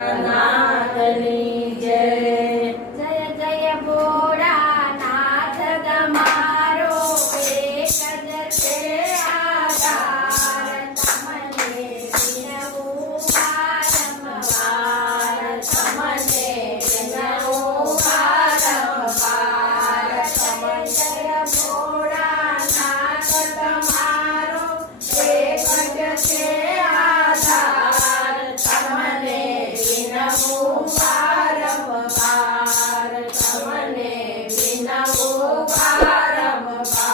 નાથની જય. જય જય ભોળાનાથ તમારો એક જ છે આધાર. તમને વિનવું વારંવાર, તમને વિનવું વારંવાર. જય ભોળાનાથ તમારો એક જ છે આધાર. તમને વિનવું વારંવાર. તમને વિનવું વારંવાર.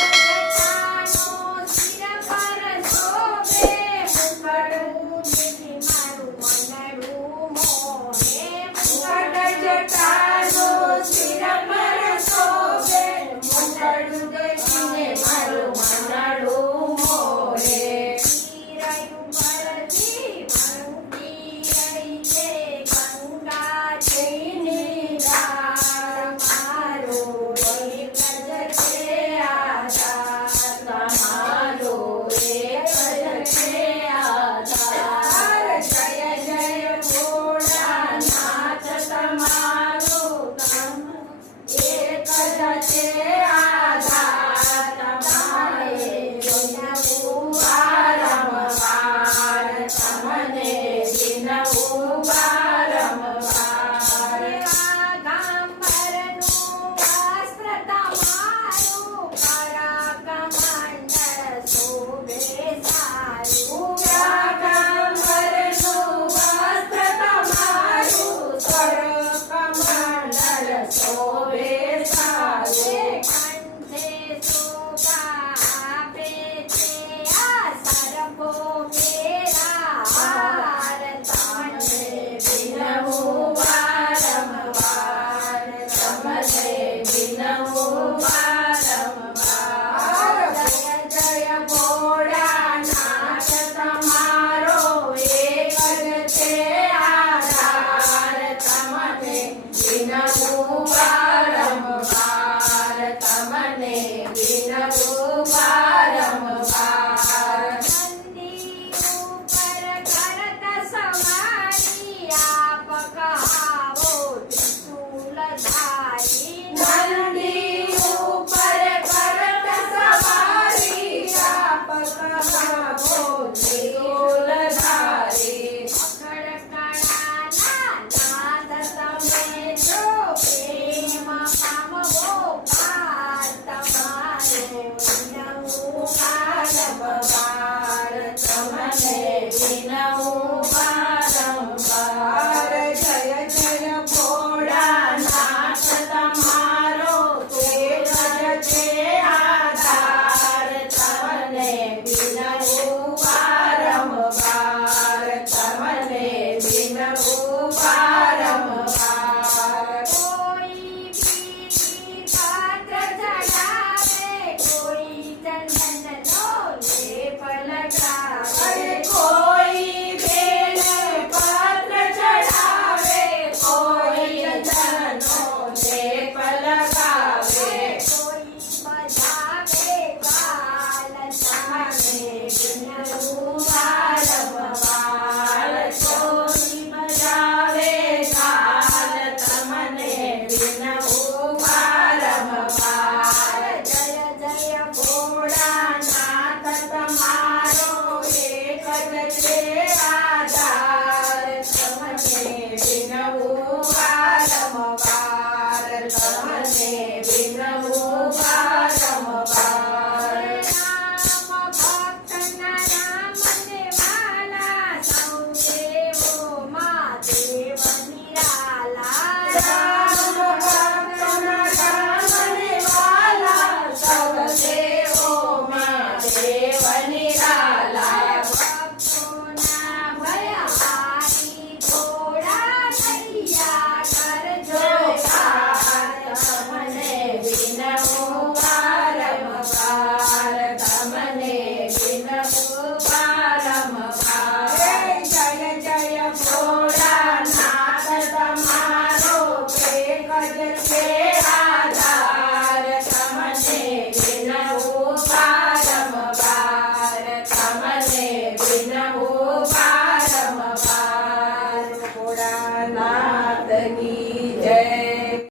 જટાનો શિર પર શોભે મુકડું, તેથી મારું મનડું મોહે. મુકટ જટાનો શિર પર શોભે, મુકડું દેખીને મારું મનડું મોહે. પીરાયું પરથી મારું પીરઈએ, ગંગા જઈને દાળ. મારો એક જ છે આધાર. તમારો એક જ છે આધાર. જય જય ભોળાનાથ તમારો એક જ છે આધાર. તમારે વિનવું વારંવાર. તમને વિનવું વારંવાર.